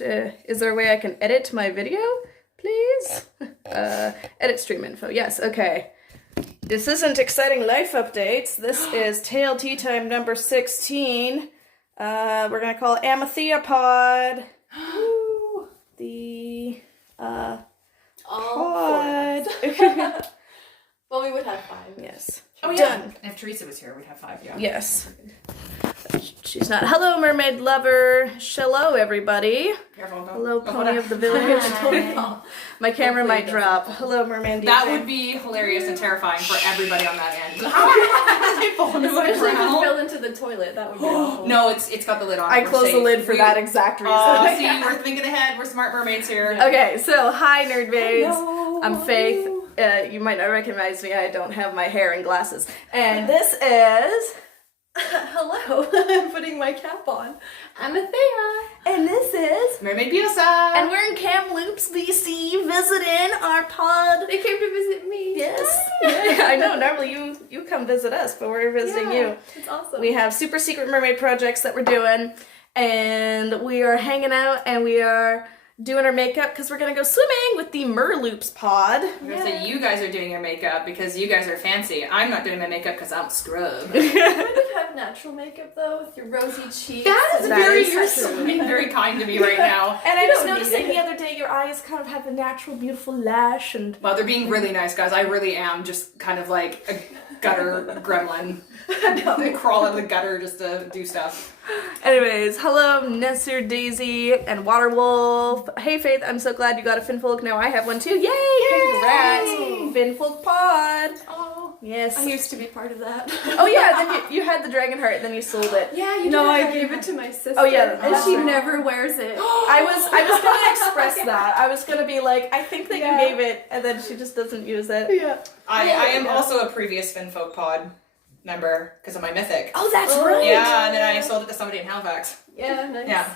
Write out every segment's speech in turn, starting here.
is there a way I can edit my video, please? Edit stream info. Yes, okay. This isn't exciting life updates. This is TLT time number 16. We're gonna call it Amatheia pod. The pod. Well, we would have 5. Yes. Oh, yeah. Done. If Teresa was here, we'd have 5, yeah. Yes. She's not. Hello, mermaid lover. Hello, everybody. Careful, Hello, pony of the village. My camera might drop. Hello, merman DJ. That would be hilarious and terrifying for everybody on that end. Especially if it fell into the toilet. That would be awful. No, it's got the lid on. I closed the lid for that exact reason. See, we're thinking ahead. We're smart mermaids here. Okay, so hi, nerd babes. Hello. I'm Faith. You might not recognize me. I don't have my hair and glasses. And this is... Hello. I'm putting my cap on. Amatheia. And this is... Mermaid Bjossa. And we're in Kamloops, BC, visiting our pod. They came to visit me. Yes. Yeah, I know. Normally you come visit us, but we're visiting you. It's awesome. We have super secret mermaid projects that we're doing, and we are hanging out, and we are doing our makeup because we're gonna go swimming with the Merloops pod. I'm gonna say you guys are doing your makeup because you guys are fancy. I'm not doing my makeup because I'm scrubbed. You kind of have natural makeup though, with your rosy cheeks. You're being very kind to me right now. And I just noticed the other day your eyes kind of have a natural, beautiful lash, and Well, they're being really nice, guys. I really am just kind of like a gutter gremlin. I crawl out of the gutter just to do stuff. anyways, hello Nesser, Daisy, and Waterwolf. Hey Faith, I'm so glad you got a Finfolk. Now I have one too. Yay! Congrats! Finfolk pod. Oh, Yes. I used to be part of that. Oh yeah, then you had the dragon heart, then you sold it. Yeah, you know, I gave it to my sister. Oh, yeah, and that's she right. never wears it. I was gonna express that. I was gonna be like, I think that you gave it, and then she just doesn't use it. Yeah. I am also a previous Finfolk pod member because of my mythic. Oh, that's right. Yeah, and then I sold it to somebody in Halifax. Yeah, nice.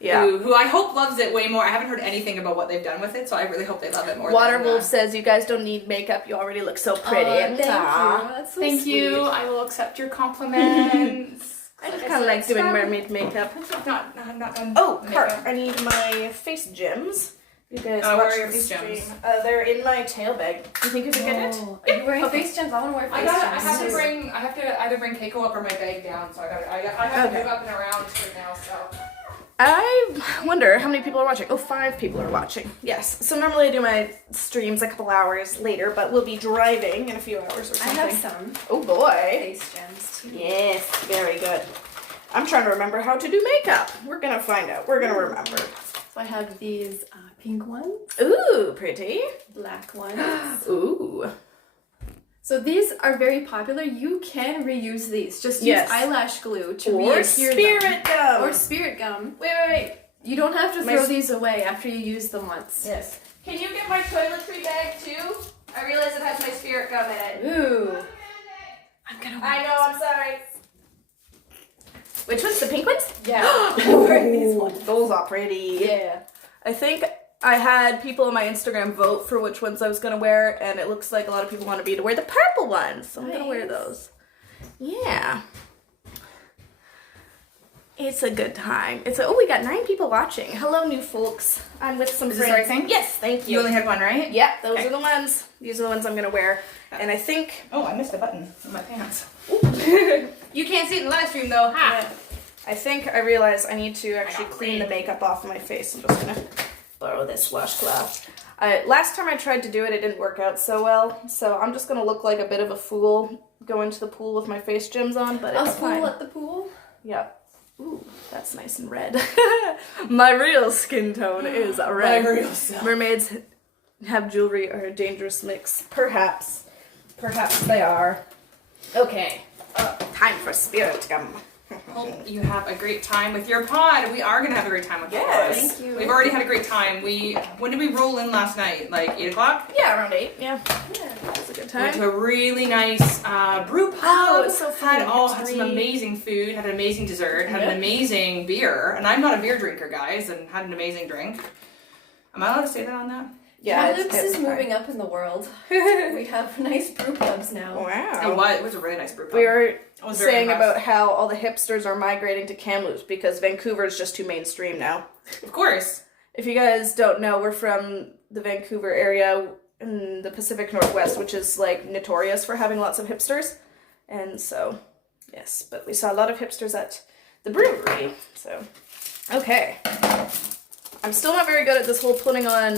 Yeah. Who I hope loves it way more. I haven't heard anything about what they've done with it, so I really hope they love it more. Waterwolf says you guys don't need makeup. You already look so pretty. Thank you. That's so Thank sweet. you. I will accept your compliments. I just kind of like doing mermaid makeup. I'm not done. Oh, Cart, makeup. I need my face gems. You guys where watch are your the face stream. gems? They're in my tail bag. You think you can get it? Are you wearing face gems? I want to wear face gems. I have to either bring Keiko up or my bag down, so I have to move up and around right now, so. I wonder how many people are watching. Oh, 5 people are watching. Yes. So normally I do my streams a couple hours later, but we'll be driving in a few hours or something. I have some Oh boy. face gems too. Yes, very good. I'm trying to remember how to do makeup. We're gonna find out. We're gonna remember. So I have these pink ones, Ooh, pretty. black ones. Ooh. So these are very popular. You can reuse these. Just use Yes. eyelash glue to Or readhere spirit them. gum. Or spirit gum. Wait. You don't have to My throw these away after you use them once. Yes. Can you get my toiletry bag too? I realize it has my spirit gum in it. Ooh. I'm gonna wear I know, I'm sorry. Which ones? The pink ones? Yeah. I'm wearing these ones. Those are pretty. Yeah. I think I had people on my Instagram vote for which ones I was gonna wear, and it looks like a lot of people wanted me to wear the purple ones, so I'm gonna wear those. Yeah. It's a good time. Oh, we got 9 people watching. Hello, new folks. I'm with some Is this friends. the right thing? Yes, thank you. You only had one, right? Yeah, those Okay. are the ones. These are the ones I'm gonna wear. And I think Oh, I missed a button in my pants. You can't see it in the live stream though. Ha! I think I realize I need to actually clean the makeup off of my face. I'm just gonna borrow this washcloth. Last time I tried to do it, it didn't work out so well. So I'm just gonna look like a bit of a fool going to the pool with my face gems on, but it's fine. Pool at the pool? Yep. Ooh, that's nice and red. My real skin tone is red. My real self. Mermaids have jewelry or a dangerous mix. Perhaps. Perhaps they are. Okay. Time for spirit gum. Hope you have a great time with your pod. We are gonna have a great time with your pod. Yes. Thank you. We've already had a great time. When did we roll in last night? Like 8 o'clock? Yeah, around 8. Yeah. That was a good We went time. to a really nice brew pub. Oh, it was so fun. Had some amazing food, had an amazing dessert, had an amazing beer. And I'm not a beer drinker, guys, and had an amazing drink. Am I allowed to say that on that? Yeah, Lips is moving up in the world. We have nice brew pubs now. Wow. It was a really nice brew pub. We were I was very saying impressed. about how all the hipsters are migrating to Kamloops because Vancouver is just too mainstream now. Of course. If you guys don't know, we're from the Vancouver area in the Pacific Northwest, which is like notorious for having lots of hipsters. And so, yes, but we saw a lot of hipsters at the brewery. So, okay. I'm still not very good at this whole putting on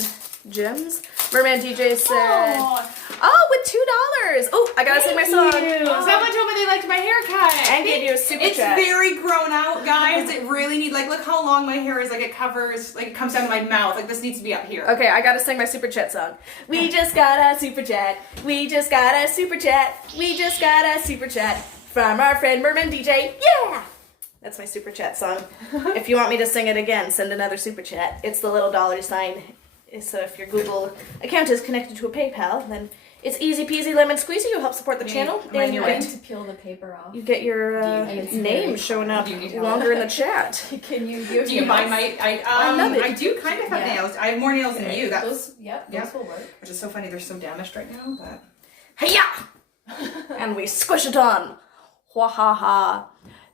gems. Merman DJ said, oh, with $2. Oh, I gotta sing my song. Someone told me they liked my haircut. And gave you a super It's chat. very grown out, guys. It really needs, like, look how long my hair is. Like, it covers, like, it comes down to my mouth. Like, this needs to be up here. Okay, I gotta sing my super chat song. We just got a super chat. We just got a super chat. We just got a super chat from our friend Merman DJ. Yeah! That's my super chat song. If you want me to sing it again, send another super chat. It's the little $sign. So if your Google account is connected to a PayPal, then it's easy peasy lemon squeezy. You help support the channel, and you I need get to peel the paper off. you get your name showing up longer in the chat. Can you give Do you mind my? I love it. I do kind of have nails. I have more nails than you. Those will work. Which is so funny. They're so damaged right now. But Hiya! And we squish it on. Wha ha ha.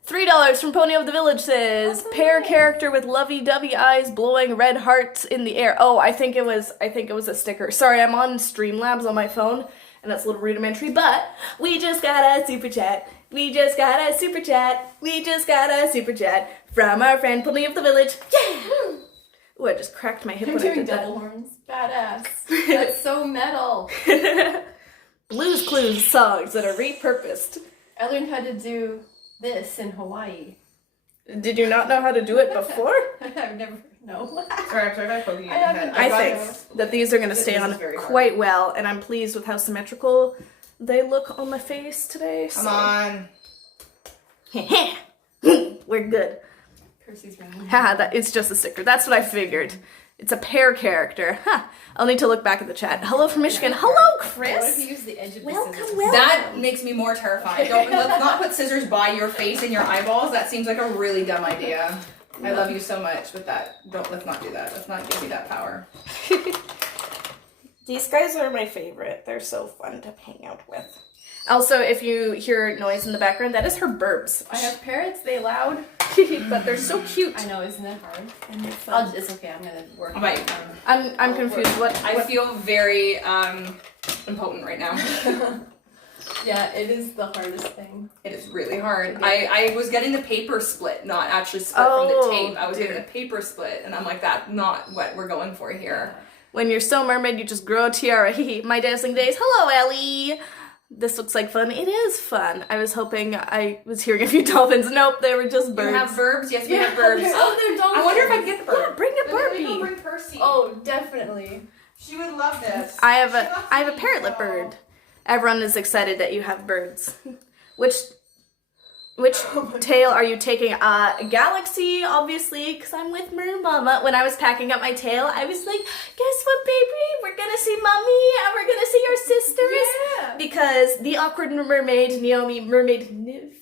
$3 from Pony of the Village says, pair character with lovey-dovey eyes blowing red hearts in the air. Oh, I think it was a sticker. Sorry, I'm on Streamlabs on my phone, and that's a little rudimentary, but we just got a super chat. We just got a super chat. We just got a super chat from our friend Pony of the Village. Yeah! Ooh, I just cracked my hip I'm when I doing did that. double horns. Badass. That's so metal. Blues Clues songs that are repurposed. I learned how to do this in Hawaii. Did you not know how to do it before? I've never, no. sorry, I'm poking you in the haven't- head. I think that these are going to stay This on is very hard. quite well, and I'm pleased with how symmetrical they look on my face today. Come on. We're good. Percy's running. Haha, it's just a sticker. That's what I figured. It's a pair character. Huh. I'll need to look back at the chat. Hello from Michigan. Hello, What if Chris. you use the edge of the Welcome, scissors? welcome. That makes me more terrified. Let's not put scissors by your face and your eyeballs. That seems like a really dumb idea. I love you so much with that. Let's not do that. Let's not give me that power. These guys are my favorite. They're so fun to hang out with. Also, if you hear noise in the background, that is her burps. I have parrots, they loud. But they're so cute. I know, isn't it hard? And they're fun. It's okay, I'm gonna work. Right. I'm confused. What I feel very impotent right now. Yeah, it is the hardest thing. It is really hard. I was getting the paper split, not actually split from the tape. I was getting the paper split, and I'm like, that's not what we're going for here. When you're so mermaid, you just grow a tiara. My dazzling days. Hello, Ellie. This looks like fun. It is fun. I was hoping I was hearing a few dolphins. Nope, they were just birds. You have verbs? Yes, we have verbs. Oh, they're dolphins. I wonder if I can get the bird. Yeah, bring a Maybe Barbie. we'll bring Percy. Oh, definitely. She would love this. I have a parrotlet bird. Everyone is excited that you have birds. Which tail are you taking? Galaxy, obviously, because I'm with Mer Mama. When I was packing up my tail, I was like, guess what, baby? We're gonna see Mommy, and we're gonna see our sisters. Yeah. Because the awkward mermaid, Nymeria.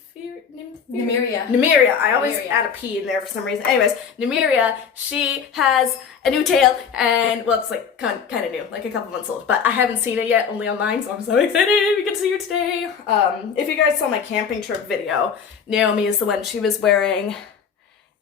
I always Nymeria. add a P in there for some reason. Anyways, Nymeria, she has a new tail, and, well, it's like kind of new, like a couple months old, but I haven't seen it yet, only online, so I'm so excited we get to see her today. If you guys saw my camping trip video, Naomi is the one. She was wearing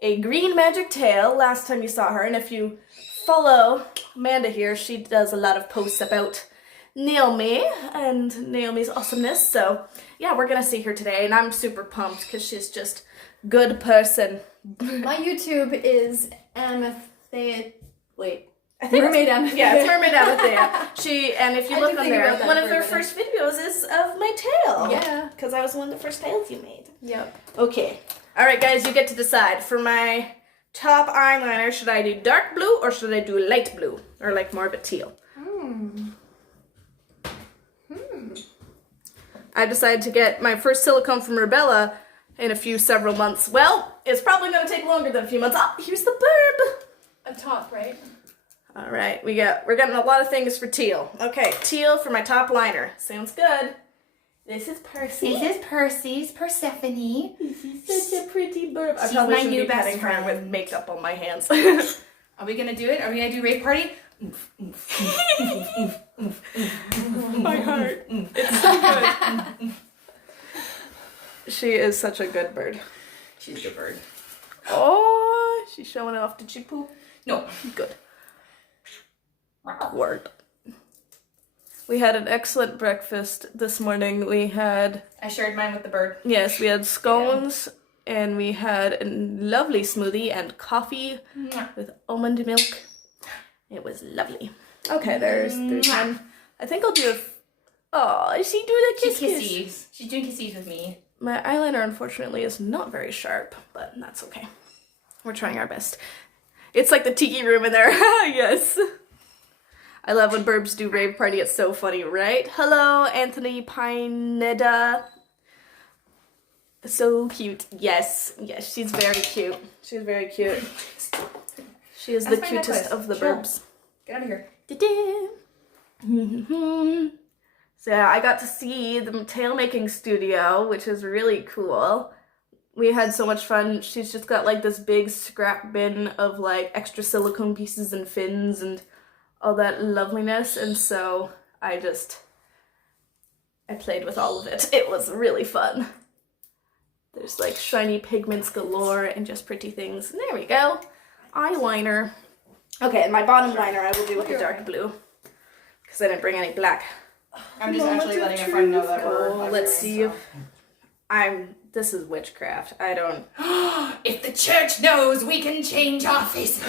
a green magic tail last time you saw her, and if you follow Amanda here, she does a lot of posts about Naomi and Naomi's awesomeness, so yeah, we're gonna see her today, and I'm super pumped because she's just good person. My YouTube is Amatheia. Wait. I think Mermaid Amatheia. Yeah, it's Mermaid Amatheia. And if you I look did on think there, about that one for of a their minute. first videos is of my tail. Yeah. Because I was one of the first tails you made. Yep. Okay. Alright guys, you get to decide. For my top eyeliner, should I do dark blue or should I do light blue? Or like more of a teal? I decided to get my first silicone from Rubella in several months. Well, it's probably going to take longer than a few months. Oh, here's the burb. A top, right? All right, we're getting a lot of things for teal. Okay, teal for my top liner. Sounds good. This is Percy. This is Percy's Persephone. Such a pretty burb. I She's probably my shouldn't new be best petting her friend. with makeup on my hands. Are we gonna do it? Are we gonna do rave party? My heart. It's so good. She is such a good bird. She's a good bird. Oh, she's showing off. Did she poop? No. Good. Word. We had an excellent breakfast this morning. We had... I shared mine with the bird. Yes, we had scones, and we had a lovely smoothie and coffee with almond milk. It was lovely. Okay, there's one. I think I'll do a... Oh, is she doing a kiss? Kissies. She's doing kissies with me. My eyeliner, unfortunately, is not very sharp, but that's okay. We're trying our best. It's like the tiki room in there. Yes. I love when burbs do rave party. It's so funny, right? Hello, Anthony Pineda. So cute. Yes. Yes, she's very cute. She's very cute. She is That's the my cutest necklace. of the Chill. burbs. Get out of here. So yeah, I got to see the tail making studio, which is really cool. We had so much fun. She's just got like this big scrap bin of like extra silicone pieces and fins and all that loveliness, and so I played with all of it. It was really fun. There's like shiny pigments galore and just pretty things. And there we go. Eyeliner. Okay, and my bottom liner I will do with a dark blue because I didn't bring any black. I'm just actually letting a friend know that Oh, let's see if this is witchcraft. I don't. If the church knows, we can change our faces.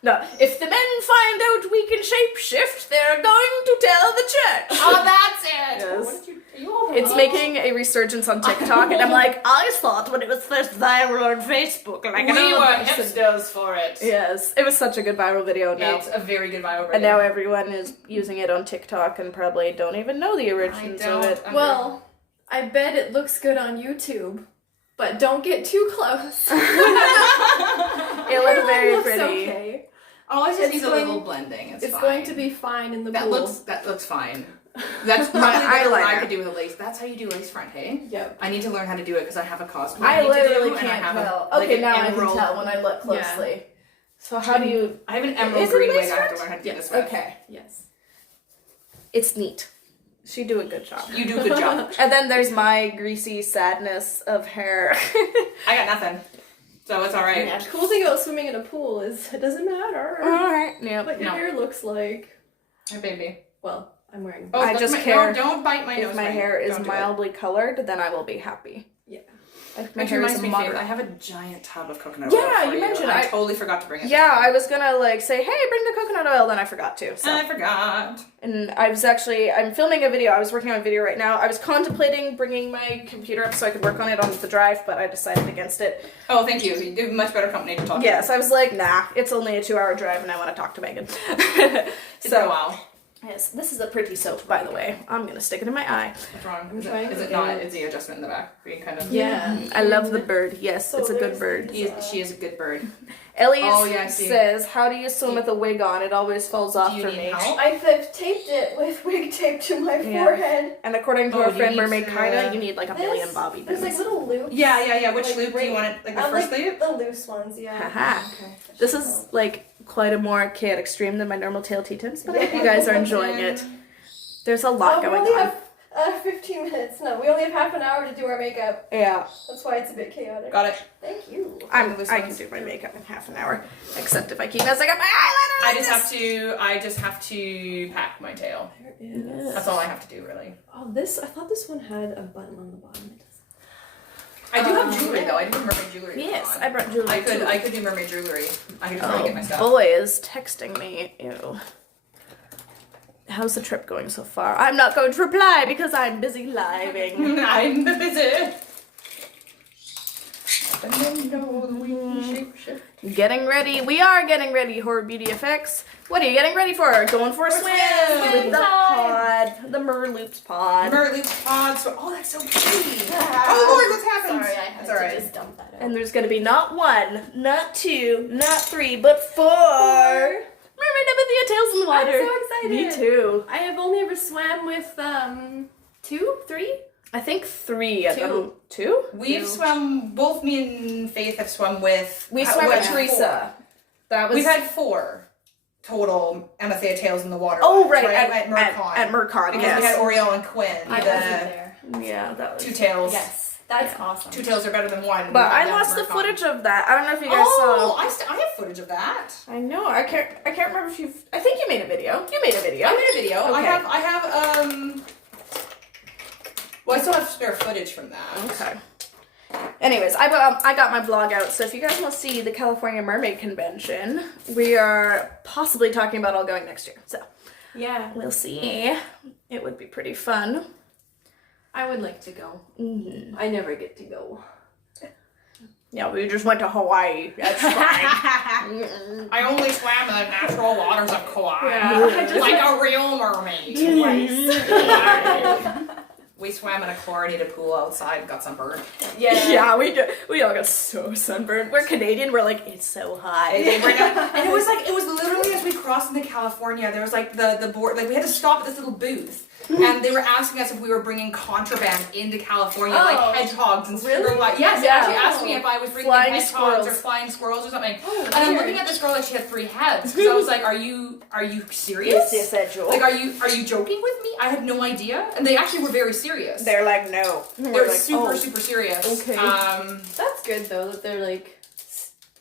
No, if the men find out we can shapeshift, they're going to tell the church. Oh, that's it. Yes. What did you It's making a resurgence on TikTok, and I'm like, I thought when it was first viral on Facebook, like We another were person. hipsters for it. Yes, it was such a good viral video now. It's a very good viral video. And now everyone is using it on TikTok and probably don't even know the origins of it. Well, I bet it looks good on YouTube, but don't get too close. It looks very looks pretty. okay. Oh, I just It's need a going- little blending. It's fine. going to be fine in the pool. That looks fine. That's My probably better than I eyeliner. could do with a lace. That's how you do lace front, hey? Yep. I need to learn how to do it because I have a cosplay. I need to literally do, and I can't have tell. like Okay, an now I can emerald- tell when I look closely. So how do you... I have an emerald Is it green lace wig I have to front? learn how to do Yes. this with. Okay. Yes. It's neat. She do a good job. You do a good job. And then there's my greasy sadness of hair. I got nothing. So it's alright. Yeah, the cool thing about swimming in a pool is it doesn't matter Alright, yeah. what your No. hair looks like. Hi, baby. Well, I'm wearing. Oh, I look, just my, care No, don't bite my nose. If my ring. hair is Don't do it. mildly colored, then I will be happy. Yeah. If my Which hair is reminds me, Faith, I moderate. have a giant tub of coconut Yeah, oil for you mentioned I I- totally forgot to bring it. Yeah, I was gonna like say, hey, bring the coconut oil, then I forgot to. So. I forgot. And I'm filming a video. I was working on a video right now. I was contemplating bringing my computer up so I could work on it on the drive, but I decided against it. Oh, thank you. You do much better company to talk Yes, I was like, nah, it's only a 2-hour drive and I want to talk to Megan. to. It's been a while. Yes, this is a pretty soap, by the way. I'm gonna stick it in my eye. What's wrong? I'm Is trying it to not? get- Is the adjustment in the back being kind of... Yeah. I love the bird. Yes, So it's a good there's bird. these, She is a good bird. Ellie Oh, yeah, I see. says, how do you swim with a wig on? It always falls off Do you for need me. help? I've taped it with wig tape to my Yeah. forehead. And according to Oh, our do friend you need Mermaid to- Kaida, you need like a million This- bobby There's pins. like little loops. Yeah. Which Like, loop do you right- want it? Like the I first like loop? the loose ones, yeah. Haha. Okay. This is like quite a more chaotic stream than my normal tail tea tips, but I hope you guys are enjoying it. There's a lot We going only on. have 15 minutes. No, we only have half an hour to do our makeup. Yeah, That's why it's a bit chaotic. Got it. Thank you. I Loose can ones. do my makeup in half an hour, except if I keep messing up my eyeliner. I like just have to pack my tail. There it is. That's all I have to do, really. Oh, this. I thought this one had a button on the bottom. It doesn't. I do have jewelry though. I do have mermaid jewelry. Yes, on. I brought jewelry. I could too. I could do mermaid jewelry. I could just really get my Oh, stuff. boy is texting me. Ew. How's the trip going so far? I'm not going to reply because I'm busy living. I'm busy. Getting ready. We are getting ready, Horror Beauty Effects. What are you getting ready for? Going for a swim with the pod. The Merloops pod. Mermaid pods. Oh, that's so pretty. Oh Lord, what's happened? Sorry, I had That's to alright. just dump that out. And there's gonna be not 1, not 2, not 3, but 4. Mermaid Amatheia tails in the water. I'm so excited. Me too. I have only ever swam with 2, 3. I think 3 at Two. the 2? We've swum. Both me and Faith have swum with. We swam with four. Teresa. That was We've had 4. total Amatheia tails in the water. Oh, right, at Mercon. At Mercon, Because yes. we had Oriole and Quinn. I wasn't there. Yeah, that was... Two tails. Yes, that's awesome. Two tails are better than one. But I Yeah, lost the Mercon. footage of that. I don't know if you guys saw. I have footage of that. I know. I can't remember if you've. I think you made a video. You made a video. I made a video. Okay. I have. Well, I still have spare footage from that. Okay. Anyways, I got my blog out, so if you guys want to see the California Mermaid Convention, we are possibly talking about all going next year. So Yeah, we'll see. It would be pretty fun. I would like to go. Mm-hmm. I never get to go. Yeah, we just went to Hawaii. That's fine. I only swam in the natural waters of Kauai. Yeah. Like a real mermaid. Mm-hmm. We swam in a chlorinated pool outside and got sunburned. Yeah, we all got so sunburned. We're Canadian. We're like, it's so hot. And it was literally as we crossed into California, there was like the board, like we had to stop at this little booth. And they were asking us if we were bringing contraband into California, like hedgehogs and really? Yes, they Yeah. actually asked me if I was bringing Flying hedgehogs squirrels. or flying squirrels or something. Oh, and I'm weird. looking at this girl like she had 3 heads because I was like, "Are you serious? Is this a joke? Like, are you joking with me? I had no idea." And they actually were very serious. They're like, no. They We're were like, super oh. super serious. Okay. That's good though that they're like,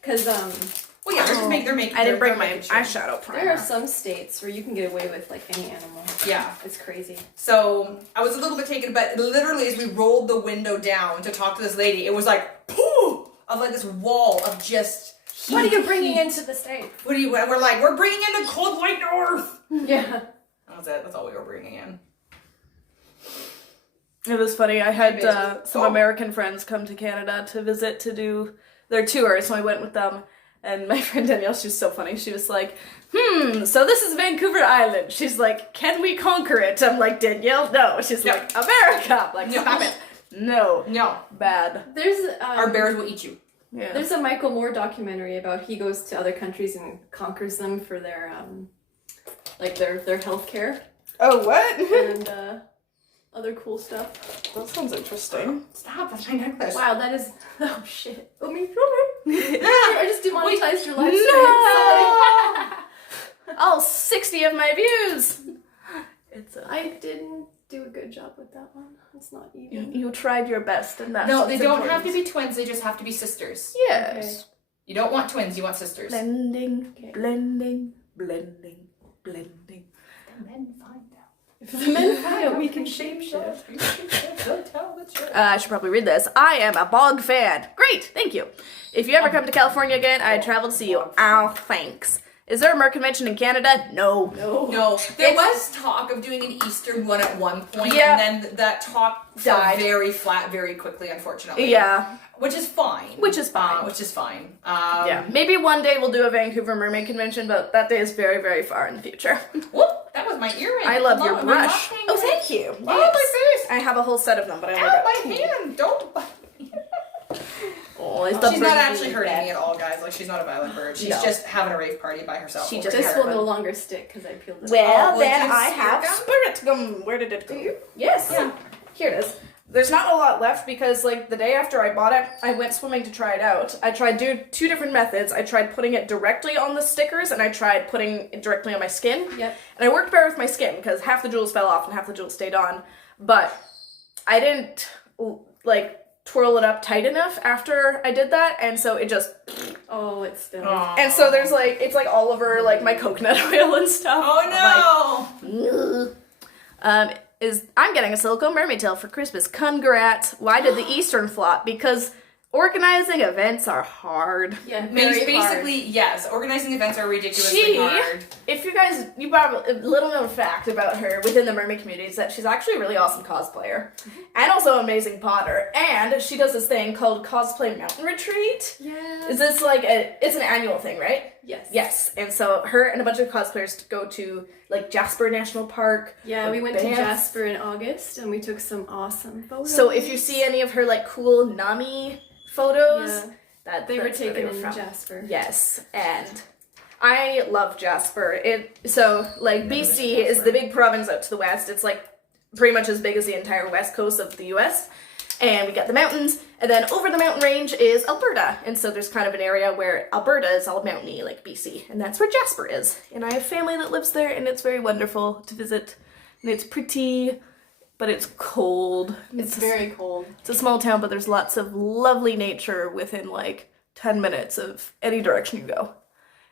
because Well, yeah, they're making. I didn't bring they're my making sure. eyeshadow primer. there are some states where you can get away with like any animal. Yeah. It's crazy. So I was a little bit taken, but literally as we rolled the window down to talk to this lady, it was like poof of like this wall of just. What are you bringing heat. into the state? We're bringing in the cold white north. Yeah. That was it. That's all we were bringing in. It was funny. I had Amazing. some American friends come to Canada to visit to do their tour, so I went with them. And my friend Danielle, she's so funny. She was like, so this is Vancouver Island. She's like, can we conquer it? I'm like, Danielle, no. She's No. like, America. I'm like, No. stop it. No. No, Bad. There's our bears will eat you. Yeah. There's a Michael Moore documentary about he goes to other countries and conquers them for their like their healthcare Oh, what? and other cool stuff. That sounds interesting. Stop! That's my necklace. Wow, that is oh shit. Oh me. I just demonetized your live stream. No! All 60 of my views. It's I didn't do a good job with that one. It's not even. You tried your best, and that's No, what's they don't have to important. be twins. They just have to be sisters. Yes. You don't want twins. You want sisters. Blending, Okay. blending, blending, blending. And then find out. If the men find out, we can shapeshift. I should probably read this. I am a bog fan. Great, thank you. If you ever come to California again, I'd travel to see you. Oh, thanks. Is there a Mer convention in Canada? No. No, there was talk of doing an Eastern one at one point, Yeah. and then that talk fell Died. very flat very quickly, unfortunately. Yeah. Which is fine. Which is fine. Yeah. Maybe one day we'll do a Vancouver Mermaid Convention, but that day is very, very far in the future. Whoop! That was my earring. I love Come your on, my brush. Mustang Oh, ring. thank you. Oh, my face! I have a whole set of them, but I only Ow, got my 2. hand! Don't bite me. Oh, it's She's not actually hurting me at all, guys. Like, she's not a violent bird. She's No. just having a rave party by herself. She over just here. This will no longer stick because I peeled it. Well, Oh, then would you I have spirit spirit gum. Where did it go? Do you? Yes. Yeah. Here it is. There's not a lot left because, like, the day after I bought it, I went swimming to try it out. I tried 2 different methods. I tried putting it directly on the stickers, and I tried putting it directly on my skin. Yep. And I worked better with my skin because half the jewels fell off and half the jewels stayed on. But I didn't, like, twirl it up tight enough after I did that, and so it just... Oh, it's still. And so there's, like, it's, like, all over, like, my coconut oil and stuff. Oh no! I'm getting a silicone mermaid tail for Christmas. Congrats. Why did the Eastern flop? Because organizing events are hard. Yeah, very Basically, yes. Organizing events are ridiculously hard. If you guys, you probably, a little known fact about her within the mermaid community is that she's actually a really awesome cosplayer. And also an amazing potter. And she does this thing called Cosplay Mountain Retreat. Yeah. Is this like it's an annual thing, right? Yes. Yes. And so her and a bunch of cosplayers go to like Jasper National Park. Yeah, we went to Banff. Jasper in August and we took some awesome photos. So if you see any of her like cool Nami photos, Yeah. that they were that's where taken were in from. Jasper. Yes, and I love Jasper. BC is the big province out to the west. It's like pretty much as big as the entire west coast of the U.S. And we got the mountains, and then over the mountain range is Alberta. And so there's kind of an area where Alberta is all mountainy, like BC, and that's where Jasper is. And I have family that lives there, and it's very wonderful to visit. And it's pretty, but it's cold. It's very cold. It's a small town, but there's lots of lovely nature within like 10 minutes of any direction you go.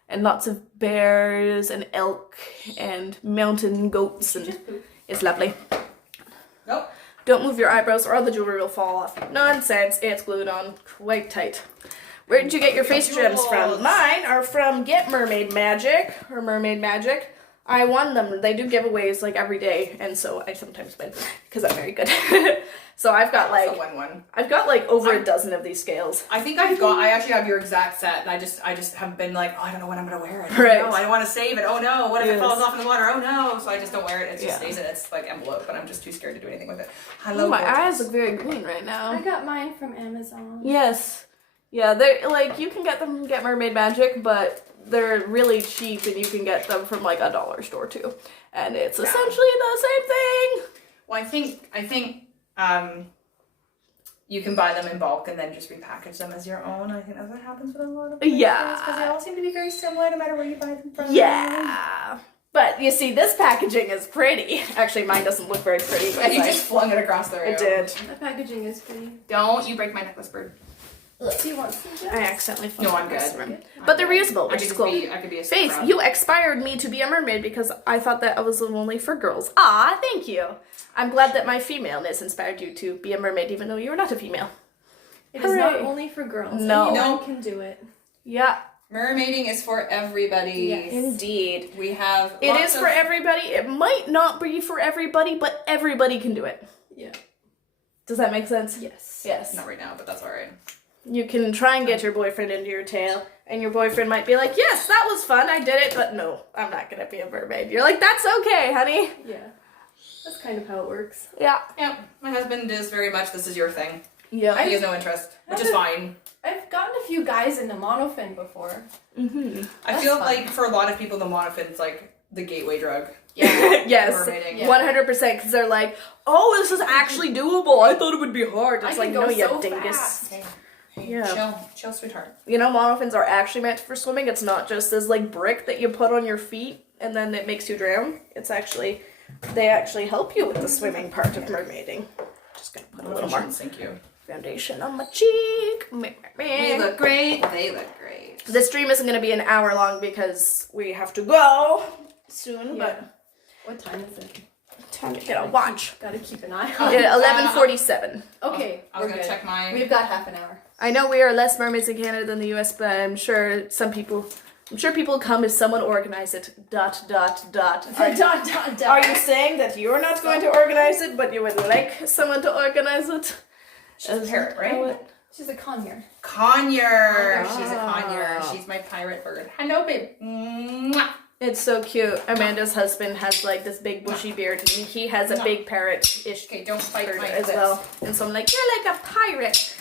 And lots of bears and elk and mountain goats, and it's lovely. Nope. Don't move your eyebrows or the jewelry will fall off. Nonsense, it's glued on quite tight. Where did you get your face gems from? Mine are from Get Mermaid Magic, or Mermaid Magic. I won them. They do giveaways like every day, and so I sometimes win because I'm very good. So I've got I've got like over a dozen of these scales. I think I actually have your exact set, and I just have been like, oh, I don't know when I'm gonna wear it. Right. I don't want to save it. Oh no, what if it falls off in the water? Oh no, so I just don't wear it. It just stays in its like envelope, but I'm just too scared to do anything with it. Hello, My gorgeous. eyes look very green right now. I got mine from Amazon. Yes. Yeah, they're like, you can get them from Get Mermaid Magic, but they're really cheap and you can get them from like a dollar store too. And it's essentially the same thing. Well, I think you can buy them in bulk and then just repackage them as your own. I think that's what happens with a lot of Yeah. because they all seem to be very similar no matter where you buy them from. Yeah. But you see, this packaging is pretty. Actually, mine doesn't look very pretty. Yeah, you just flung it across the room. I did. The packaging is pretty. Don't you break my necklace, bird. Do you want some? I accidentally flung No, it I'm across the good. room. But they're reusable, which is cool. I could be a Faith, scrub. you inspired me to be a mermaid because I thought that I was only for girls. Ah, thank you. I'm glad that my femaleness inspired you to be a mermaid, even though you are not a female. It is not Hooray. only for girls. No. Anyone can do it. Yeah, Mermaiding is for everybody. Yes. indeed. We have. It lots is for of- everybody. It might not be for everybody, but everybody can do it. Yeah. Does that make sense? Yes. Yes. Not right now, but that's alright. You can try and get your boyfriend into your tail, and your boyfriend might be like, yes, that was fun, I did it, but no, I'm not gonna be a mermaid. You're like, that's okay, honey. Yeah. That's kind of how it works. Yeah. Yeah, my husband is very much this is your thing. Yeah. He has no interest, which is fine. I've gotten a few guys into monofin before. Mm-hmm. I That's feel fun. like for a lot of people, the monofin's like the gateway drug. Yes. Mermaiding. Yeah. 100%, because they're like, oh, this is actually doable. I thought it would be hard. I It's can like, go no, you so dingus. fast. Hey, Yeah. chill, sweetheart. You know, monofins are actually meant for swimming. It's not just this like brick that you put on your feet and then it makes you drown. It's actually, they actually help you with the swimming part of mermaiding. Just gonna put a little more Thank you. foundation on my cheek. We look great. They look great. The stream isn't gonna be an hour long because we have to go soon, but What time is it? time to get a watch. Gotta keep an eye on. Yeah, 11:47. Okay, I was we're gonna good. check mine. We've got half an hour. I know we are less mermaids in Canada than the US, but I'm sure people come if someone organize it. ... dot. Are you saying that you're not going to organize it, but you would like someone to organize it? She's a parrot, right? She's a conure. Conure. Ah. She's a conure. She's my pirate bird. Hello, babe. Mwah. It's so cute. Amanda's husband has like this big bushy beard, and he has a big parrot-ish Okay, don't bite bird my as lips. well. And so I'm like, you're like a pirate.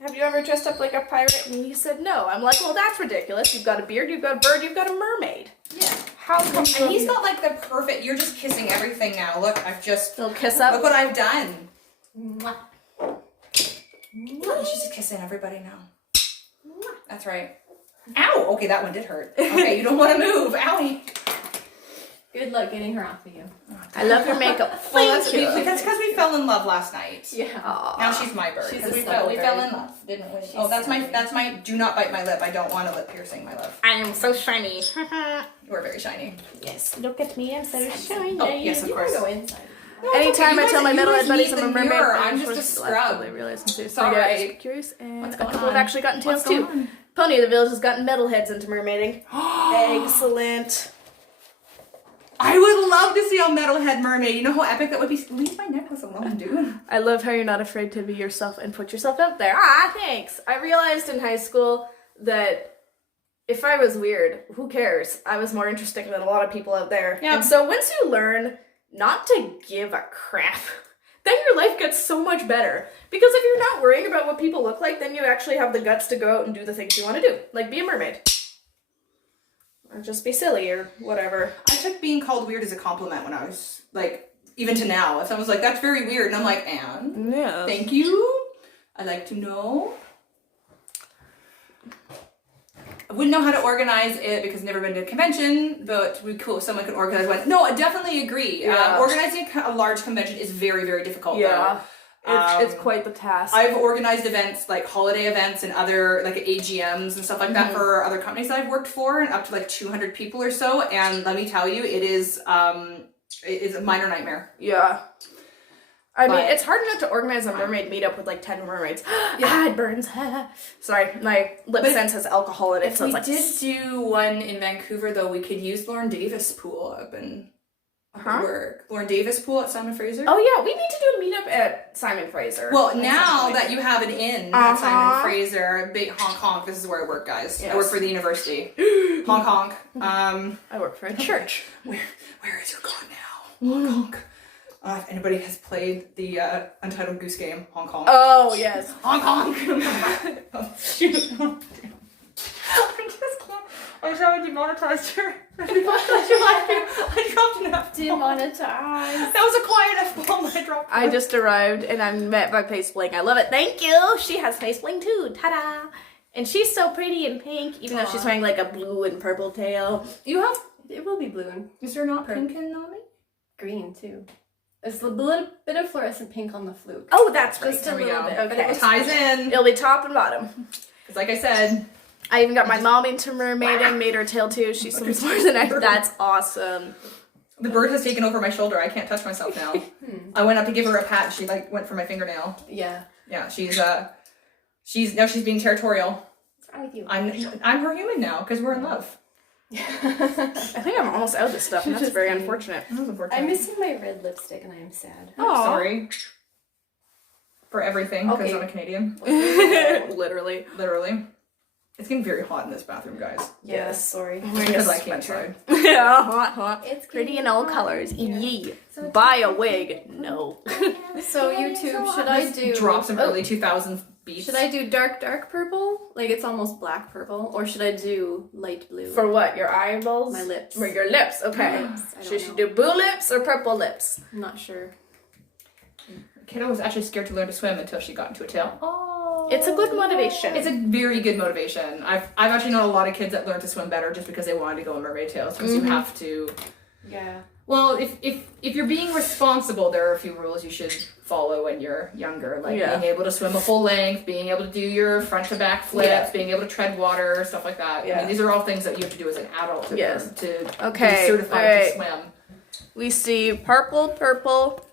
Have you ever dressed up like a pirate? And he said no. I'm like, well, that's ridiculous. You've got a beard, you've got a bird, you've got a mermaid. Yeah. How come you And he's got like the perfect. You're just kissing everything now. Look, I've just. little kiss Look up? what I've done. Mwah. She's just kissing everybody now. That's right. Ow! Okay, that one did hurt. Okay, you don't want to move. Owie. Good luck getting her off of you. I love your makeup. Well, Thank you. because we fell in love last night. Yeah. Aw. Now she's my bird. She's 'Cause a we snuggle fell bird. in love, didn't we? She's Oh, that's snuggle. my. Do not bite my lip. I don't want a lip piercing, my love. I am so shiny. You are very shiny. Yes, look at me. I'm so shiny. Oh, yes, of You course. can go inside. No, Anytime okay, I tell my you metalhead guys buddies meet I'm a the mermaid, mirror. I'm I'm just a supposed to scrub. I realized I'm It's all right. curious, and What's a going couple on? have actually gotten tails What's going too. on? Pony of the Village has gotten metalheads into mermaiding. Excellent. I would love to see a metalhead mermaid. You know how epic that would be? Leave my necklace alone, dude. I love how you're not afraid to be yourself and put yourself out there. Ah, thanks. I realized in high school that if I was weird, who cares? I was more interesting than a lot of people out there. Yeah. And so once you learn not to give a crap, then your life gets so much better. Because if you're not worrying about what people look like, then you actually have the guts to go out and do the things you want to do. Like be a mermaid. Or just be silly or whatever. I took being called weird as a compliment when I was like, even to now. If someone's like, "That's very weird," and I'm like, "And Yeah. thank you." I'd like to know. I wouldn't know how to organize it because I've never been to a convention, but it'd be cool if someone could organize one. No, I definitely agree. Yeah. Organizing a large convention is very, very difficult. Yeah. Though. It's quite the task. I've organized events like holiday events and other like AGMs and stuff like that for other companies that I've worked for, and up to like 200 people or so. And let me tell you, it is a minor nightmare. Yeah. I mean, it's hard enough to organize a mermaid meetup with like 10 mermaids. Yeah, it burns. Sorry, my lip sense has alcohol in it. If so we it's like, did do one in Vancouver, though, we could use Lauren Davis Pool up in work. Lauren Davis Pool at Simon Fraser. Oh yeah, we need to do a meetup at Simon Fraser. Well, now that you have an inn at Simon Fraser, big Hong Kong, this is where I work, guys. Yes. I work for the university. Hong Kong. I work for a church. Where is your god now? Hong Kong. If anybody has played the Untitled Goose Game, Hong Kong. Oh, yes. Hong Kong! Oh, shoot. I'm sorry, I demonetized her. I dropped an F-bomb. Demonetized. That was a quiet F-bomb I dropped. I just arrived and I'm met by Face Bling. I love it. Thank you. She has Face Bling too. Ta-da. And she's so pretty and pink, even though she's wearing like a blue and purple tail. You have... It will be blue and Is there not pink in Nami? green too. There's a little bit of fluorescent pink on the fluke. Oh, that's right. Just There a we little go. bit. But Okay. it was ties in. It'll be top and bottom. Because like I said... I even got my mom into mermaid and made her tail too. She swims more than I. That's awesome. The bird has taken over my shoulder. I can't touch myself now. I went up to give her a pat and she like went for my fingernail. Yeah. Yeah, she's being territorial. What's wrong with you? I'm her human now because we're in love. I think I'm almost out of this stuff, and that's Just very kidding. unfortunate. That was unfortunate. I'm missing my red lipstick and I am sad. I'm Aw. sorry for everything because Okay. I'm a Canadian. Literally. Literally. It's getting very hot in this bathroom, guys. Yes, sorry. Because I came inside. Yeah, hot. It's Pretty in all colors. Yee. So it's Buy a wig. No. So YouTube, should I do Drop some early 2000s beats. Should I do dark purple? Like it's almost black purple, or should I do light blue? For what? Your eyeballs? My lips. Or your lips. Okay. I don't Should she know. do blue lips or purple lips? I'm not sure. Kiddo was actually scared to learn to swim until she got into a tail. Oh. It's a good motivation. It's a very good motivation. I've actually known a lot of kids that learned to swim better just because they wanted to go in mermaid tails. Because you have to. Yeah. Well, if you're being responsible, there are a few rules you should follow when you're younger, like being able to swim a full length, being able to do your front to back flips, being able to tread water, stuff like that. Yeah. I mean, these are all things that you have to do as an adult to, Okay, be certified alright. to swim. We see purple,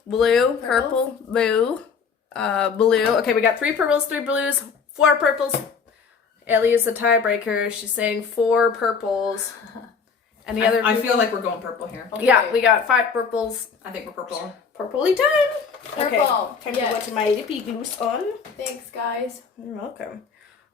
blue, purple, blue, blue. Okay, we got 3 purples, 3 blues, 4 purples. Ellie is the tiebreaker. She's saying 4 purples. Any other? I feel like we're going purple here. Yeah, we got 5 purples. I think we're purple. Purpley time. Purple. Okay, time to put my lippy gloss on. Thanks, guys. You're welcome.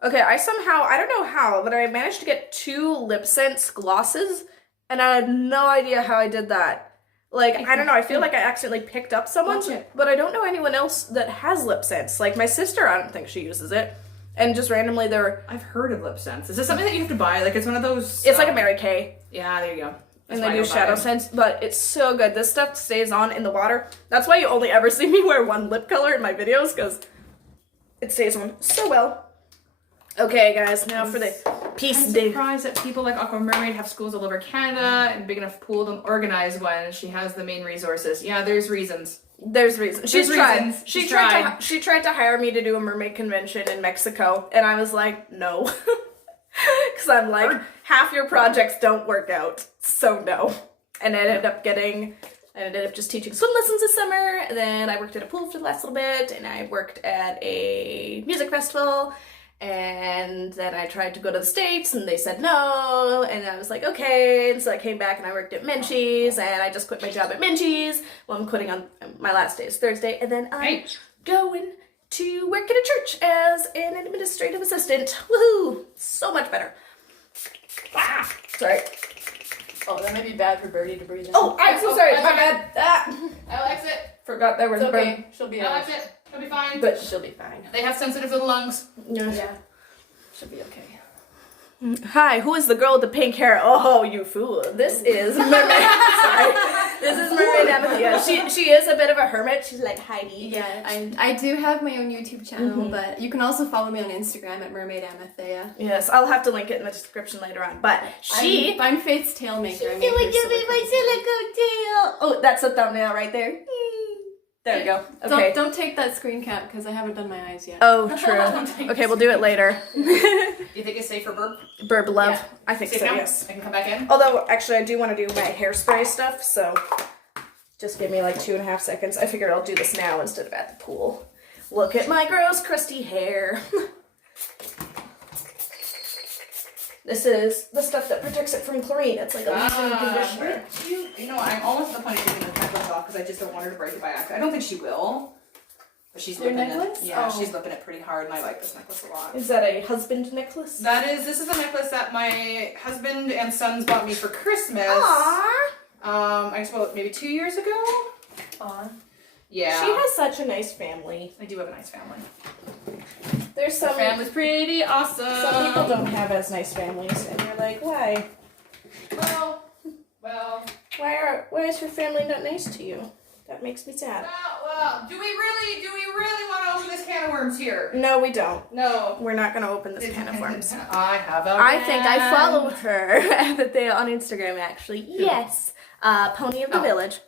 Okay, I don't know how, but I managed to get 2 lip sense glosses, and I had no idea how I did that. Like, I don't know, I feel like I accidentally picked up someone's, but I don't know anyone else that has lip sense. Like, my sister, I don't think she uses it. And just randomly I've heard of lip sense. Is this something that you have to buy? Like, it's one of those... It's like a Mary Kay. Yeah, there you go. And they do shadow sense, but it's so good. This stuff stays on in the water. That's why you only ever see me wear one lip color in my videos, because it stays on so well. Okay, guys, now for the piece I'm de... surprised that people like Aqua Mermaid have schools all over Canada and big enough pool to organize one. She has the main resources. Yeah, there's reasons. There's reasons. There's reasons. She tried to hire me to do a mermaid convention in Mexico, and I was like, no. Because I'm like, half your projects don't work out, so no. And I ended up just teaching swim lessons this summer, and then I worked at a pool for the last little bit, and I worked at a music festival, and then I tried to go to the States, and they said no, and I was like, okay, and so I came back, and I worked at Menchie's, and I just quit my job at Menchie's. Well, I'm quitting on, my last day is Thursday, and then I'm going to work at a church as an administrative assistant. Woohoo! So much better. Ah, sorry. Oh, that might be bad for Birdie to breathe in. Oh, I'm so sorry. that's My okay. bad. Ah, I'll exit. forgot there was It's a bird. okay. She'll be I'll alright. exit. She'll be fine. But She'll be fine. They have sensitive little lungs. yeah. Yeah. She'll be okay. Hi, who is the girl with the pink hair? Oh, you fool. This is Mermaid. Sorry. This is Mermaid Amatheia. She is a bit of a hermit. She's like Heidi. Yeah, I do have my own YouTube channel, but you can also follow me on Instagram at Mermaid Amatheia. Yes, I'll have to link it in the description later on. But I'm Faith's tail maker. my silicone tail. Oh, that's the thumbnail right there. There we go. Okay. Don't take that screen cap because I haven't done my eyes yet. Oh, true. Okay, we'll do it later. You think it's safe for burp? Burb love. Yeah. I think Safe so, now? yes. I can come back in? Although, actually, I do want to do my hairspray stuff, so just give me like 2.5 seconds. I figured I'll do this now instead of at the pool. Look at my gross, crusty hair. This is the stuff that protects it from chlorine. It's like a leave-in conditioner. You know, I'm almost at the point of taking the necklace off because I just don't want her to break it by accident. I don't think she will. But she's Your lipping necklace? it. Yeah, Oh. she's lipping it pretty hard, and I like this necklace a lot. Is that a husband necklace? This is a necklace that my husband and sons bought me for Christmas. Aww. I guess maybe 2 years ago. Aw. Yeah. She has such a nice family. I do have a nice family. There's some Family's pretty awesome. Some people don't have as nice families, and you're like, why? Well. Why is your family not nice to you? That makes me sad. Well. Do we really want to open this can of worms here? No, we don't. No. We're not going to open this can of worms. I have a I think I follow her on Instagram, actually. Yes. Pony of the Village.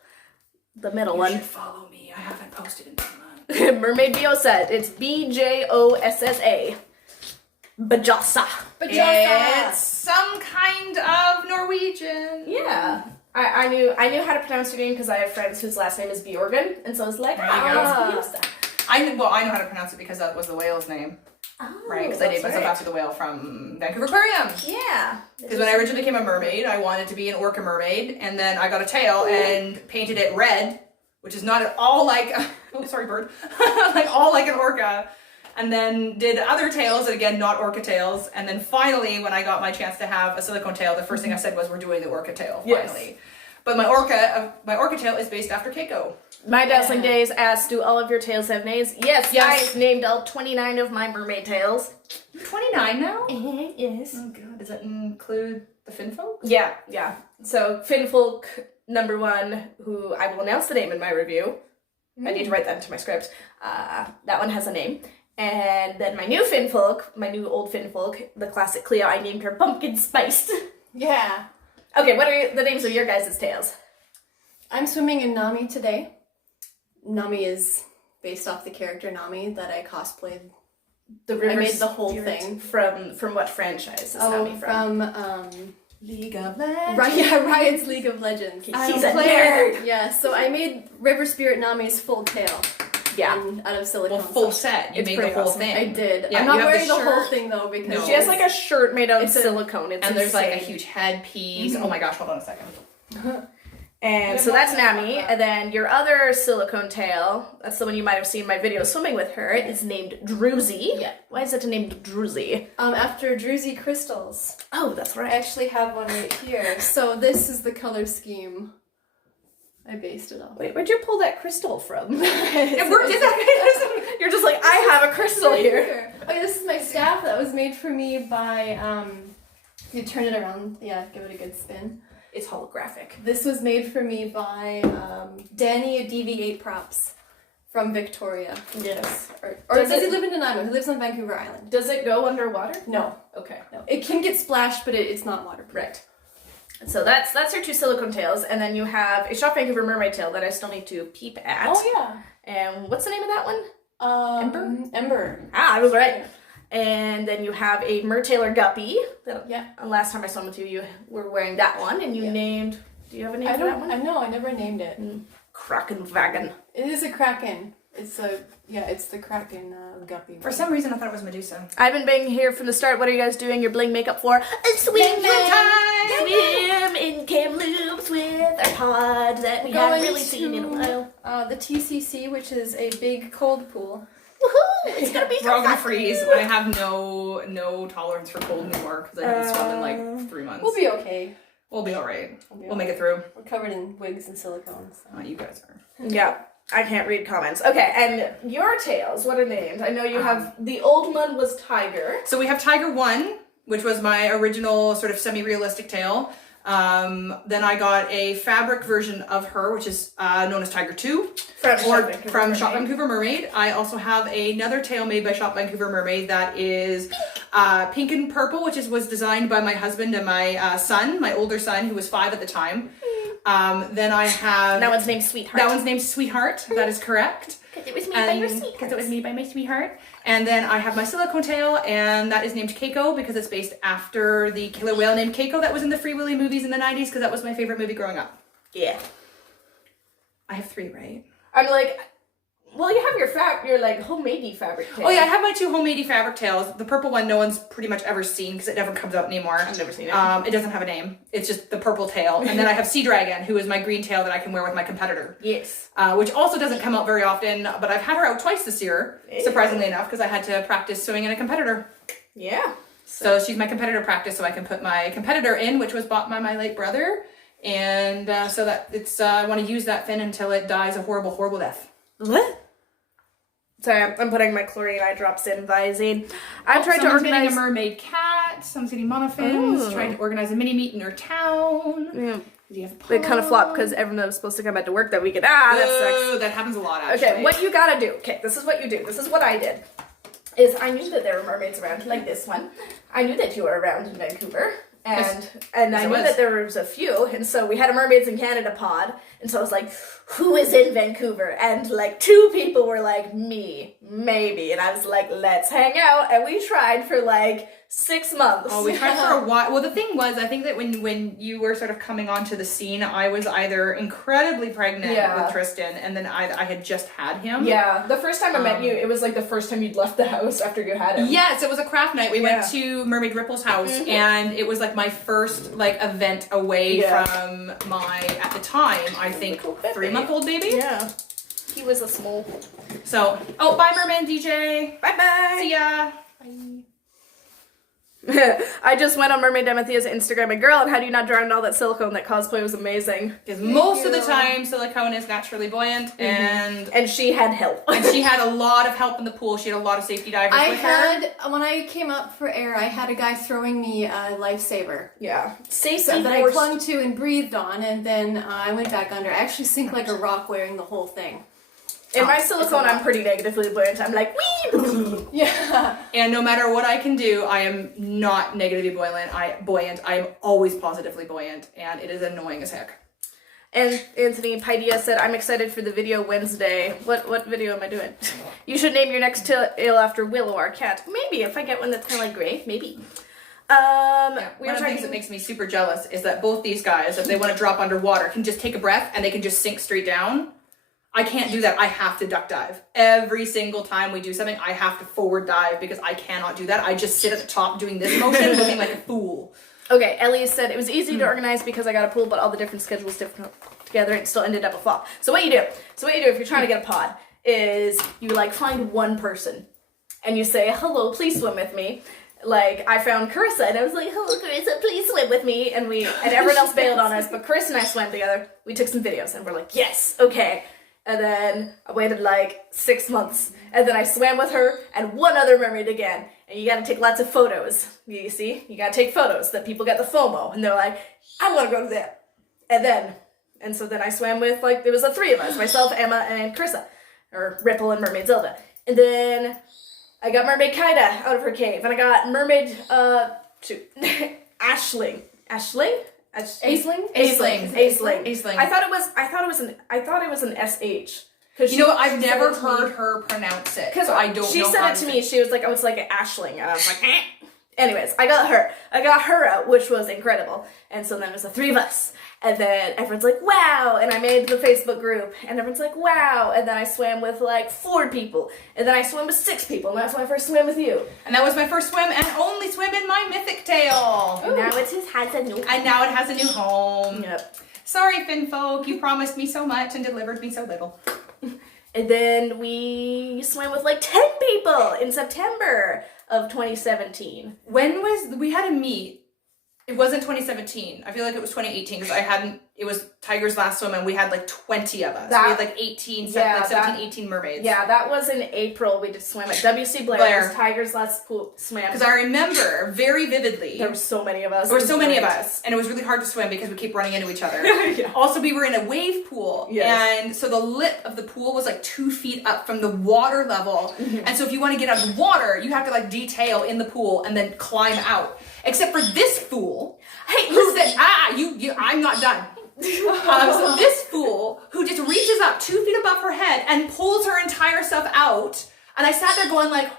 The middle You one. should follow me. I haven't posted in 2 months. Mermaid Bjossa. It's Bjossa. Bjossa. It's some kind of Norwegian. Yeah. I knew how to pronounce your name because I have friends whose last name is Bjorgen, and so I was like, There you go. it's Bjossa. I know how to pronounce it because that was the whale's name. Oh, Right, because I named myself after the whale from Vancouver Aquarium. Yeah. Because when I originally became a mermaid, I wanted to be an orca mermaid, and then I got a tail and painted it red, which is not at all like, oh, sorry, bird, like all like an orca. And then did other tails, and again, not orca tails. And then finally, when I got my chance to have a silicone tail, the first thing I said was, we're doing the orca tail, finally. Yes. But my orca tail is based after Keiko. My dazzling days asks, do all of your tails have names? Yes, I've named all 29 of my mermaid tails. 29 now? Yes. Oh god, does that include the fin folks? Yeah. So Finfolk #1, who I will announce the name in my review. I need to write that into my script. That one has a name. And then my new old Finfolk, the classic Cleo, I named her Pumpkin Spiced. Yeah. Okay, what are the names of your guys' tails? I'm swimming in Nami today. Nami is based off the character Nami that I cosplayed. I made the whole thing. From what franchise is Nami from? League of Legends. Riot's League of Legends. She's a nerd. Yeah, so I made River Spirit Nami's full tail. Yeah. Out of silicone. Well, full set. You made the whole thing. I did. Yeah, I'm not wearing the whole thing though because she has like a shirt made out of silicone. It's and there's insane. like a huge headpiece. Oh my gosh, hold on a second. And so that's Nami, and then your other silicone tail, that's the one you might have seen in my video swimming with her, is named Druzy. Yeah. Why is it named Druzy? After Druzy crystals. Oh, that's right. I actually have one right here. So this is the color scheme. I based it off. Wait, where'd you pull that crystal from? And where did that? You're just like, I have a crystal here. Okay, this is my staff that was made for me by, you turn it around, yeah, give it a good spin. It's holographic. This was made for me by Danny at DV8 Props from Victoria. Yes. Or does he live in Nanaimo? He lives on Vancouver Island. Does it go underwater? No. Okay. No. It can get splashed, but it's not waterproof. Right. So that's your two silicone tails, and then you have a Shop Vancouver mermaid tail that I still need to peep at. Oh yeah. And what's the name of that one? Ember. Ah, I was right. Yeah. And then you have a Mertailor guppy. Yeah. Last time I swam with you, you were wearing that one, and you named. Do you have a name for that one? I never named it. Krakenwagen. It is a kraken. It's the kraken guppy. For some reason, I thought it was Medusa. I've been being here from the start. What are you guys doing your bling makeup for? Swim time! Swim in Kamloops with our pod that we haven't really seen in a while. The TCC, which is a big cold pool. Woohoo! It's gonna be so We're all gonna fun. freeze. I have no tolerance for cold anymore because I haven't swum in like 3 months. We'll be okay. We'll be alright. We'll make it through. We're covered in wigs and silicone. So. You guys are. Yeah. I can't read comments. Okay, and your tails, what are they named? I know you have, the old one was Tiger. So we have Tiger 1, which was my original sort of semi-realistic tail. Then I got a fabric version of her, which is known as Tiger 2 from Shop Vancouver Mermaid. I also have another tail made by Shop Vancouver Mermaid that is pink and purple, which was designed by my husband and my son, my older son, who was 5 at the time. Then I have... That one's named Sweetheart. That one's named Sweetheart. That is correct. Because it was made by your sweetheart. Because it was made by my sweetheart. And then I have my silicone tail, and that is named Keiko because it's based after the killer whale named Keiko that was in the Free Willy movies in the 90s, because that was my favorite movie growing up. Yeah. I have 3, right? I'm like, well, you have your like homemade fabric tail. Oh yeah, I have my 2 homemade fabric tails. The purple one no one's pretty much ever seen because it never comes out anymore. I've never seen it. It doesn't have a name. It's just the purple tail. And then I have Sea Dragon, who is my green tail that I can wear with my competitor. Yes. Which also doesn't come out very often, but I've had her out twice this year, surprisingly enough, because I had to practice swimming in a competitor. Yeah. So she's my competitor practice, so I can put my competitor in, which was bought by my late brother. And so that it's, I want to use that fin until it dies a horrible, horrible death. What? Sorry, I'm putting my chlorine eye drops in Visine. I tried to organize... getting a mermaid cat, someone's getting monofins, trying to organize a mini meet in their town. Yeah. Do you have a They kind of flopped because everyone was supposed to come back to work that weekend. That sucks. That happens a lot, actually. Okay, what you gotta do. Okay, this is what you do. This is what I did. Is I knew that there were mermaids around, like this one. I knew that you were around in Vancouver. And I knew that there was a few, and so we had a Mermaids in Canada pod, and so I was like, who is in Vancouver? And like 2 people were like, me, maybe, and I was like, let's hang out, and we tried for like 6 months. Oh, we tried for a while. Well, the thing was, I think that when you were sort of coming onto the scene, I was either incredibly pregnant with Tristan, and then I had just had him. Yeah, the first time I met you, it was like the first time you'd left the house after you had him. Yes, it was a craft night. We went to Mermaid Ripple's house, and it was like my first like event away from my, at the time, I think 3-month-old baby. Yeah, he was a small. So, oh, bye Merman DJ. Bye bye. See ya. Bye. I just went on Mermaid Amatheia's Instagram, and girl, and how do you not drown in all that silicone? That cosplay was amazing. Because most of the time, silicone is naturally buoyant, and she had help. And she had a lot of help in the pool. She had a lot of safety divers with her. When I came up for air, I had a guy throwing me a lifesaver. Yeah. Safety that I clung to and breathed on, and then I went back under. I actually sink like a rock wearing the whole thing. In my silicone, I'm pretty negatively buoyant. I'm like, wee! Yeah. And no matter what I can do, I am not negatively buoyant. I am always positively buoyant, and it is annoying as heck. And Anthony Paidia said, I'm excited for the video Wednesday. What video am I doing? You should name your next tail after Willow, our cat. Maybe, if I get one that's kind of like gray. Maybe. One of the things that makes me super jealous is that both these guys, if they want to drop underwater, can just take a breath and they can just sink straight down. I can't do that. I have to duck dive. Every single time we do something, I have to forward dive because I cannot do that. I just sit at the top doing this motion, looking like a fool. Okay, Ellie said, it was easy to organize because I got a pool, but all the different schedules together and it still ended up a flop. So what you do if you're trying to get a pod is you like find one person and you say, hello, please swim with me. Like, I found Carissa, and I was like, hello, Carissa, please swim with me. And everyone else bailed on us, but Chris and I swam together. We took some videos, and we're like, yes, okay. And then I waited like 6 months, and then I swam with her and one other mermaid again. And you gotta take lots of photos. You see? You gotta take photos that people get the FOMO, and they're like, I wanna go to there. And so then I swam with, like, there was the 3 of us, myself, Emma, and Carissa, or Ripple and Mermaid Zelda. And then I got Mermaid Kaida out of her cave, and I got Mermaid, Aisling. Aisling. I thought it was an SH. You know what? I've never heard her pronounce it, so I don't know. She said it to me. She was like, "Oh, it's like an Aisling," and I was like, eh. Anyways, I got her out, which was incredible. And so then it was the 3 of us. And then everyone's like, wow. And I made the Facebook group. And everyone's like, wow. And then I swam with like 4 people. And then I swam with 6 people. And that's when I first swam with you. And that was my first swim and only swim in my mythic tail. And now it has a new home. And now it has a new home. Yep. Sorry, Fin folk. You promised me so much and delivered me so little. And then we swam with like 10 people in September of 2017. We had a meet It wasn't 2017. I feel like it was 2018 because it was Tiger's last swim and we had like 20 of us. We had like 17, 18 mermaids. Yeah, that was in April. We just swam at WC Blair's Tiger's last pool swim. Because I remember very vividly. There were so many of us. There were so many of us. And it was really hard to swim because we keep running into each other. Yeah. Also, we were in a wave pool. Yes. And so the lip of the pool was like 2 feet up from the water level. And so if you want to get out of the water, you have to like detail in the pool and then climb out. Except for this fool. Hey, who said, I'm not done. So this fool who just reaches up 2 feet above her head and pulls her entire stuff out. And I sat there going like,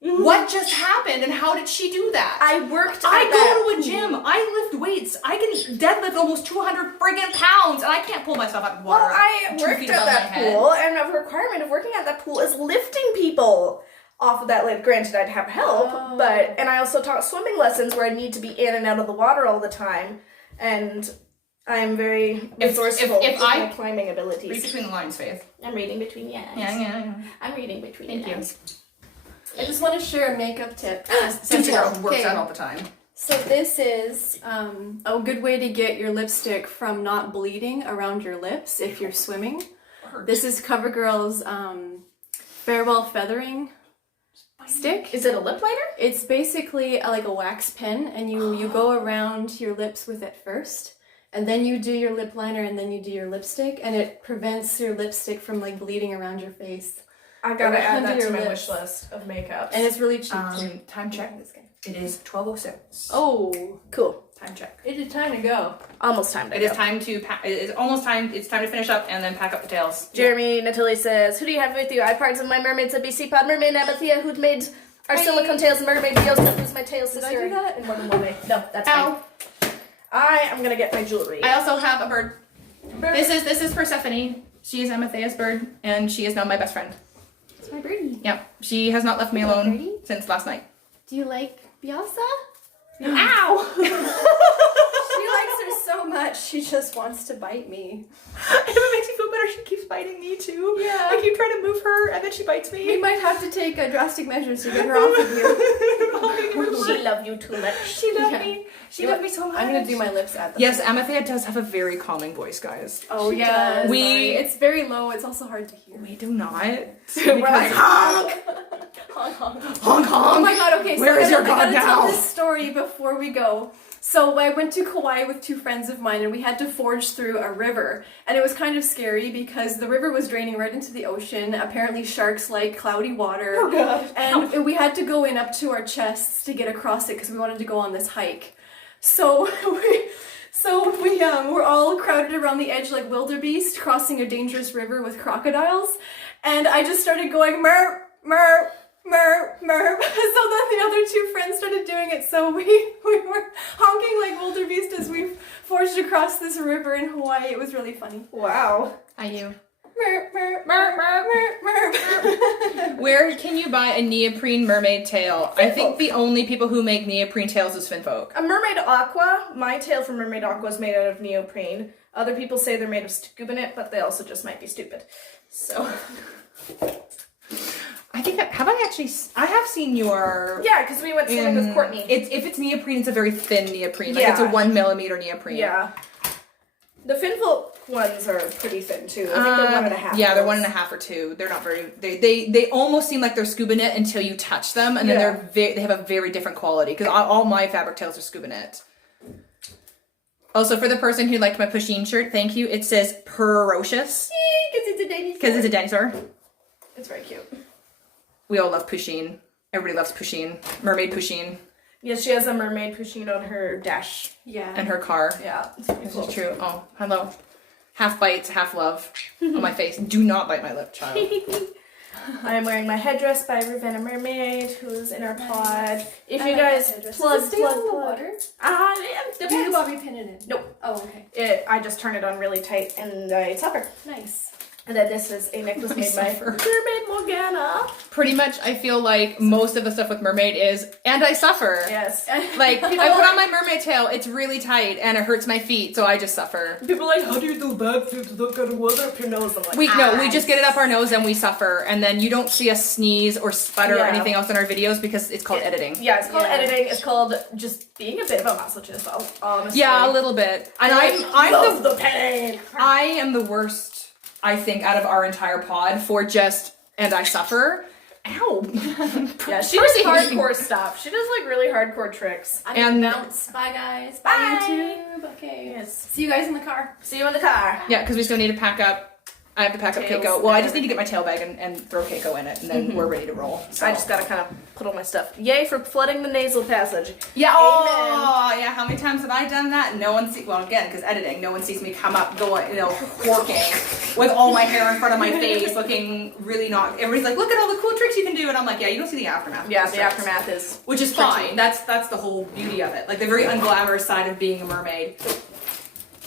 what just happened and how did she do that? I worked I go to a gym. I lift weights. I can deadlift almost 200 friggin' pounds and I can't pull myself out of water. Well, I worked at that pool and a requirement of working at that pool is lifting people off of that lid. Granted, I'd have help, and I also taught swimming lessons where I need to be in and out of the water all the time, and I'm very resourceful with my climbing abilities. Read between the lines, Faith. I'm reading between the lines. Yeah. I'm reading between the lines. I just want to share a makeup tip. Cynthia works out all the time. So this is a good way to get your lipstick from not bleeding around your lips if you're swimming. This is CoverGirl's Farewell Feathering stick. Is it a lip liner? It's basically like a wax pen, and you go around your lips with it first, and then you do your lip liner, and then you do your lipstick, and it prevents your lipstick from like bleeding around your face. I gotta add that to my lips. wish list of makeup. And it's really cheap. Time check. It is 12:06. Oh, cool. Time check. it is time to go. Almost time to It go. is time to it is almost time. It's time to finish up and then pack up the tails. Jeremy Natalie says, who do you have with you? I parts of my mermaids at BC Pod, Mermaid Amatheia, who'd made our silicone tails, and Mermaid Bjossa, who's my tail sister. Did I do that? In more than one way. No, that's Ow. fine. I am gonna get my jewelry. I also have a bird. This is Persephone. She is Amatheia's bird, and she is now my best friend. It's my birdie. Yep. She has not left me alone Birdie? since last night. Do you like Bjossa? Ow! She likes her so much, she just wants to bite me. If it makes you feel better, she keeps biting me too. Yeah. I keep trying to move her, and then she bites We me. might have to take drastic measures to get her off of you. She loved you too much. She loved Yeah. me. She loved me so much. I'm gonna do my lips at the Yes, Amathea does have a very calming voice, guys. Oh She yeah. does. It's very low, it's also hard to hear. We do not. We're like, honk! Honk honk. Honk honk. Oh my god, okay, so Where is your I god gotta now? tell this story before we go. So I went to Kauai with 2 friends of mine, and we had to forge through a river, and it was kind of scary because the river was draining right into the ocean. Apparently sharks like cloudy water. Oh god. And we had to go in up to our chests to get across it because we wanted to go on this hike. So we were all crowded around the edge like wildebeest crossing a dangerous river with crocodiles, and I just started going mer mer mer mer. So then the other 2 friends started doing it. So we were honking like wildebeest as we forged across this river in Hawaii. It was really funny. Wow. Are you? Mer mer mer mer mer mer. Where can you buy a neoprene mermaid tail? I think the only people who make neoprene tails is Finfolk. A Mermaid Aqua. My tail from Mermaid Aqua is made out of neoprene. Other people say they're made of scuba knit, but they also just might be stupid. So. I think I have seen your... Yeah, because we went swimming with Courtney. If it's neoprene, it's a very thin neoprene. Like it's a 1 millimeter neoprene. Yeah. The Finfolk ones are pretty thin too. I think they're 1.5. Yeah, they're 1.5 or 2. They're not very... They almost seem like they're scuba knit until you touch them, and then they have a very different quality, because all my fabric tails are scuba knit. Also, for the person who liked my Pusheen shirt, thank you. It says Ferocious. Because it's a dinosaur. It's very cute. We all love Pusheen. Everybody loves Pusheen. Mermaid Pusheen. Yes, she has a mermaid Pusheen on her dash. Yeah. And her car. Yeah. This is true. Oh, hello. Half bites, half love on my face. Do not bite my lip, child. I am wearing my headdress by Ravenna Mermaid, who's in our pod. If you guys plug. water. The Do you bobby pin it in? Nope. Oh, okay. I just turn it on really tight and I topper. Nice. And then this is a necklace made by Mermaid Morgana. Pretty much, I feel like most of the stuff with Mermaid is, and I suffer. Yes. Like, I put on my mermaid tail, it's really tight, and it hurts my feet, so I just suffer. People are like, how do you do backflips without getting water up your nose? I'm like, We just get it up our nose and we suffer, and then you don't see us sneeze or sputter or anything else in our videos because it's called editing. Yeah, it's called editing. It's called just being a bit of a masochist, honestly. Yeah, a little bit. And I love the pain. I am the worst, I think, out of our entire pod for just, and I suffer. Ow. Yeah, she does hardcore stuff. She does like really hardcore tricks. And bounce. Bye, guys. Bye, YouTube. Okay. Yes. See you guys in the car. See you in the car. Yeah, because we still need to pack up. I have to pack up Tails Keiko. Well, I just need to get my tail bag and throw Keiko in it, and then we're ready to roll. So. I just gotta kind of put all my stuff. Yay for flooding the nasal passage. Yeah. Oh, yeah. How many times have I done that? No one sees. Well, again, because editing, no one sees me come up, going, working with all my hair in front of my face, looking really not. Everybody's like, look at all the cool tricks you can do, and I'm like, yeah, you don't see the aftermath. Yeah, the aftermath is, which is fine. That's the whole beauty of it. Like the very unglamorous side of being a mermaid.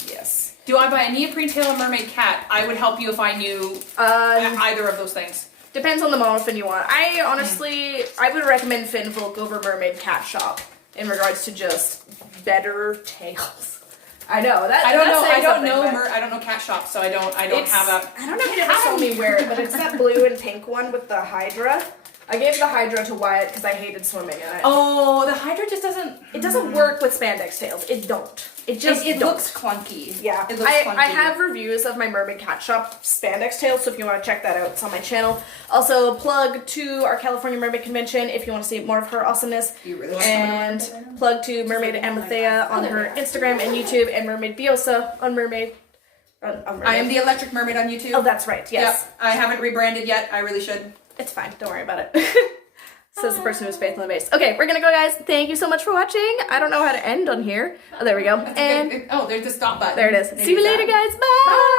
Yes. Do I buy a neoprene tail or mermaid cat? I would help you if I knew either of those things. Depends on the monofin you want. I honestly, I would recommend Finfolk over Mermaid Cat Shop in regards to just better tails. I know that. I don't know. I don't know cat shop, so I don't have a. I don't know if you ever saw me wear it, but it's that blue and pink one with the Hydra. I gave the Hydra to Wyatt because I hated swimming in it. Oh, the Hydra just doesn't. It doesn't work with spandex tails. It don't. It just it looks clunky. Yeah. It looks clunky. I have reviews of my Mermaid Cat Shop spandex tails, so if you want to check that out, it's on my channel. Also, plug to our California Mermaid Convention if you want to see more of her awesomeness. You really want and plug to Mermaid Amatheia on her Instagram and YouTube, and Mermaid Bjossa on Mermaid. I am the Electric Mermaid on YouTube. Oh, that's right. Yes. Yep. I haven't rebranded yet. I really should. It's fine. Don't worry about it. Says the person who's faithful in the base. Okay, we're gonna go, guys. Thank you so much for watching. I don't know how to end on here. Oh, there we go. There's the stop button. There it is. See you later, guys. Bye.